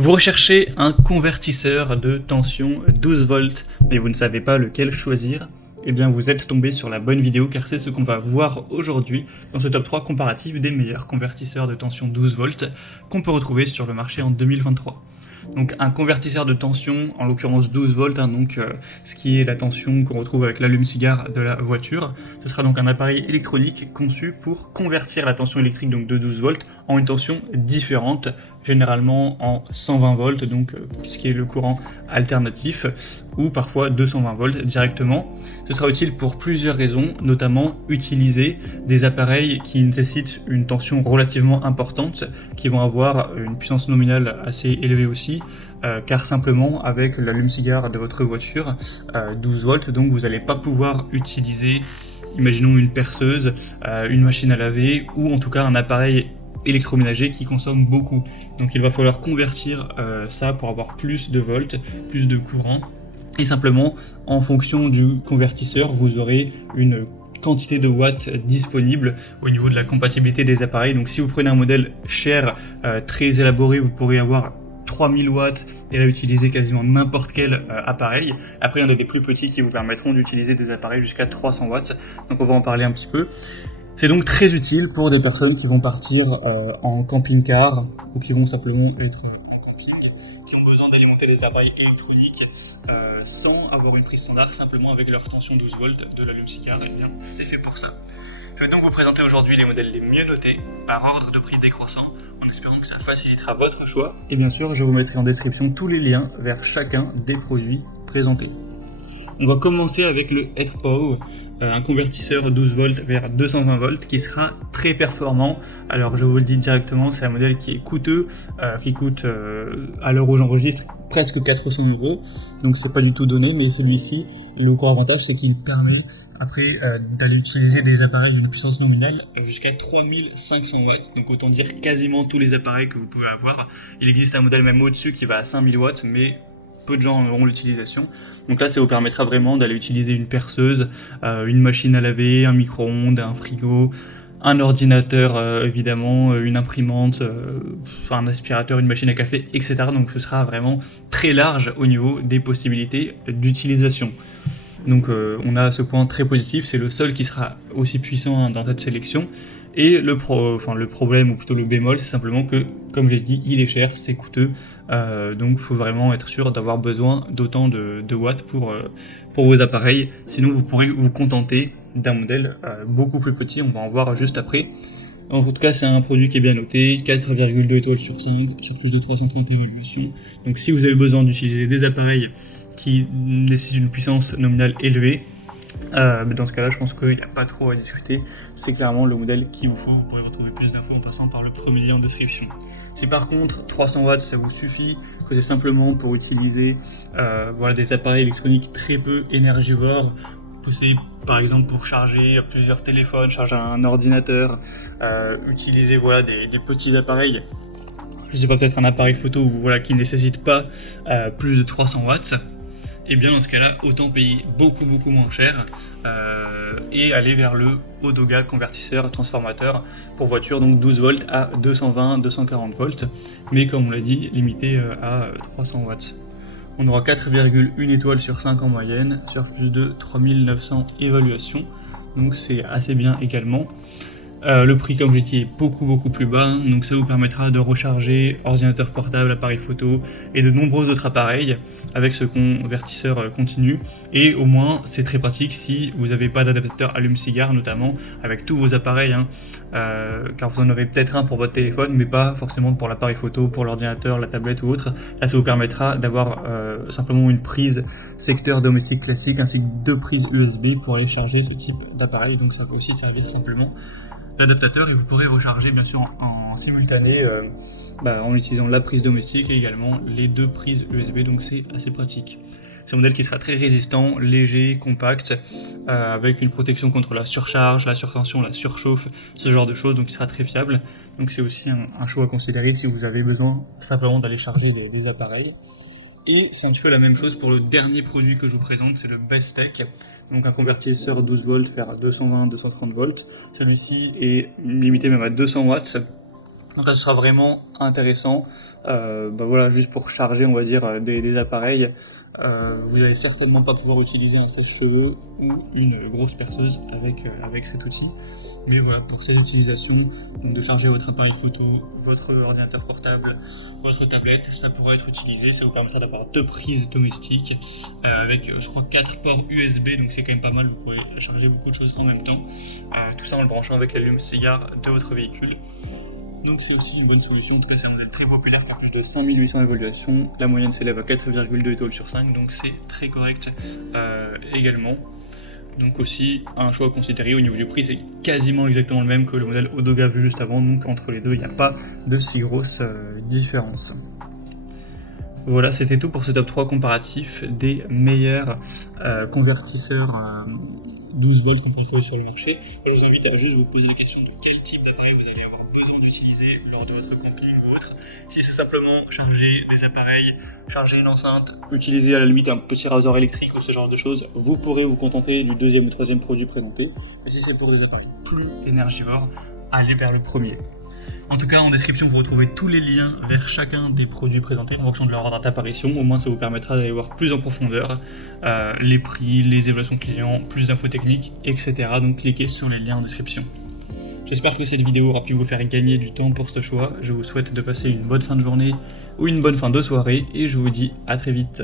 Vous recherchez un convertisseur de tension 12 volts, mais vous ne savez pas lequel choisir. Eh bien vous êtes tombé sur la bonne vidéo car c'est ce qu'on va voir aujourd'hui dans ce top 3 comparatif des meilleurs convertisseurs de tension 12 volts qu'on peut retrouver sur le marché en 2023. Donc un convertisseur de tension, en l'occurrence 12 volts, ce qui est la tension qu'on retrouve avec l'allume-cigare de la voiture. Ce sera donc un appareil électronique conçu pour convertir la tension électrique donc de 12 volts en une tension différente, généralement en 120 volts, donc ce qui est le courant alternatif, ou parfois 220 volts directement. Ce sera utile pour plusieurs raisons, notamment utiliser des appareils qui nécessitent une tension relativement importante, qui vont avoir une puissance nominale assez élevée aussi, car simplement avec l'allume-cigare de votre voiture, 12 volts, donc vous n'allez pas pouvoir utiliser, imaginons une perceuse, une machine à laver, ou en tout cas un appareil électroménager qui consomme beaucoup. Donc il va falloir convertir ça pour avoir plus de volts, plus de courant. Et simplement, en fonction du convertisseur, vous aurez une quantité de watts disponible au niveau de la compatibilité des appareils. Donc si vous prenez un modèle cher, très élaboré, vous pourrez avoir 3000 watts et là utiliser quasiment n'importe quel appareil. Après il y en a des plus petits qui vous permettront d'utiliser des appareils jusqu'à 300 watts. Donc on va en parler un petit peu. C'est donc très utile pour des personnes qui vont partir en camping-car ou qui vont simplement être en camping, qui ont besoin d'alimenter les appareils électroniques sans avoir une prise standard, simplement avec leur tension 12 volts de l'allume-cigare. Et bien c'est fait pour ça. Je vais donc vous présenter aujourd'hui les modèles les mieux notés par ordre de prix décroissant, en espérant que ça facilitera votre choix. Et bien sûr, je vous mettrai en description tous les liens vers chacun des produits présentés. On va commencer avec le HeadPower, un convertisseur 12 volts vers 220 volts qui sera très performant. Alors je vous le dis directement, c'est un modèle qui est coûteux, qui coûte à l'heure où j'enregistre presque 400 €, donc c'est pas du tout donné, mais celui-ci, le gros avantage c'est qu'il permet après d'aller utiliser des appareils d'une puissance nominale jusqu'à 3500 watts, donc autant dire quasiment tous les appareils que vous pouvez avoir. Il existe un modèle même au-dessus qui va à 5000 watts, mais peu de gens auront l'utilisation. Donc là, ça vous permettra vraiment d'aller utiliser une perceuse, une machine à laver, un micro-ondes, un frigo, un ordinateur évidemment, une imprimante, un aspirateur, une machine à café, etc. Donc ce sera vraiment très large au niveau des possibilités d'utilisation. Donc on a ce point très positif, c'est le seul qui sera aussi puissant dans cette sélection. Et le problème, ou plutôt le bémol, c'est simplement que, comme je l'ai dit, il est cher, c'est coûteux, donc il faut vraiment être sûr d'avoir besoin d'autant de watts pour vos appareils, sinon vous pourrez vous contenter d'un modèle beaucoup plus petit, on va en voir juste après. En tout cas, c'est un produit qui est bien noté, 4,2 étoiles sur 5, sur plus de 330 évaluations. Donc si vous avez besoin d'utiliser des appareils qui nécessitent une puissance nominale élevée, mais dans ce cas-là, je pense qu'il n'y a pas trop à discuter. C'est clairement le modèle qu'il vous faut. Vous pourrez retrouver plus d'infos en passant par le premier lien en description. Si par contre 300 watts ça vous suffit, que c'est simplement pour utiliser des appareils électroniques très peu énergivores, que c'est par exemple pour charger plusieurs téléphones, charger un ordinateur, utiliser des petits appareils, je sais pas, peut-être un appareil photo qui ne nécessite pas plus de 300 watts, et bien dans ce cas-là, autant payer beaucoup moins cher et aller vers le Odoga convertisseur transformateur pour voiture, donc 12 volts à 220-240 volts, mais comme on l'a dit, limité à 300 watts. On aura 4,1 étoiles sur 5 en moyenne, sur plus de 3900 évaluations, donc c'est assez bien également. Le prix, comme j'ai dit, est beaucoup plus bas, donc ça vous permettra de recharger ordinateur portable, appareil photo et de nombreux autres appareils avec ce convertisseur continu. Et au moins c'est très pratique si vous n'avez pas d'adaptateur allume-cigare, notamment avec tous vos appareils, car vous en avez peut-être un pour votre téléphone mais pas forcément pour l'appareil photo, pour l'ordinateur, la tablette ou autre. Là ça vous permettra d'avoir simplement une prise secteur domestique classique ainsi que 2 prises USB pour aller charger ce type d'appareil, donc ça peut aussi servir simplement d'adaptateur, et vous pourrez recharger bien sûr en simultané en utilisant la prise domestique et également les 2 prises USB, donc c'est assez pratique. C'est un modèle qui sera très résistant, léger, compact, avec une protection contre la surcharge, la surtension, la surchauffe, ce genre de choses, donc il sera très fiable. Donc c'est aussi un choix à considérer si vous avez besoin simplement d'aller charger des appareils. Et c'est un petit peu la même chose pour le dernier produit que je vous présente, c'est le Bestech. Donc un convertisseur 12 volts vers 220-230 volts. Celui-ci est limité même à 200 watts. Donc là, ce sera vraiment intéressant. Voilà, juste pour charger, on va dire, des appareils. Vous allez certainement pas pouvoir utiliser un sèche-cheveux ou une grosse perceuse avec cet outil. Mais voilà, pour ces utilisations, donc de charger votre appareil photo, votre ordinateur portable, votre tablette, ça pourrait être utilisé. Ça vous permettra d'avoir 2 prises domestiques avec, je crois, 4 ports USB, donc c'est quand même pas mal. Vous pouvez charger beaucoup de choses en même temps. Tout ça en le branchant avec l'allume-cigare de votre véhicule. Donc c'est aussi une bonne solution, en tout cas c'est un modèle très populaire qui a plus de 5800 évaluations, la moyenne s'élève à 4,2 étoiles sur 5, donc c'est très correct également. Donc aussi un choix à considérer au niveau du prix, c'est quasiment exactement le même que le modèle Odoga vu juste avant, donc entre les deux il n'y a pas de si grosse différence. Voilà, c'était tout pour ce top 3 comparatif des meilleurs convertisseurs 12 volts qu'on trouve sur le marché. Moi, je vous invite à juste vous poser la question de quel type d'appareil vous allez avoir besoin d'utiliser lors de votre camping ou autre. Si c'est simplement charger des appareils, charger une enceinte, utiliser à la limite un petit rasoir électrique ou ce genre de choses, vous pourrez vous contenter du deuxième ou troisième produit présenté. Mais si c'est pour des appareils plus énergivores, allez vers le premier. En tout cas, en description, vous retrouvez tous les liens vers chacun des produits présentés en fonction de leur ordre d'apparition. Au moins, ça vous permettra d'aller voir plus en profondeur les prix, les évaluations clients, plus d'infos techniques, etc. Donc, cliquez sur les liens en description. J'espère que cette vidéo aura pu vous faire gagner du temps pour ce choix. Je vous souhaite de passer une bonne fin de journée ou une bonne fin de soirée et je vous dis à très vite.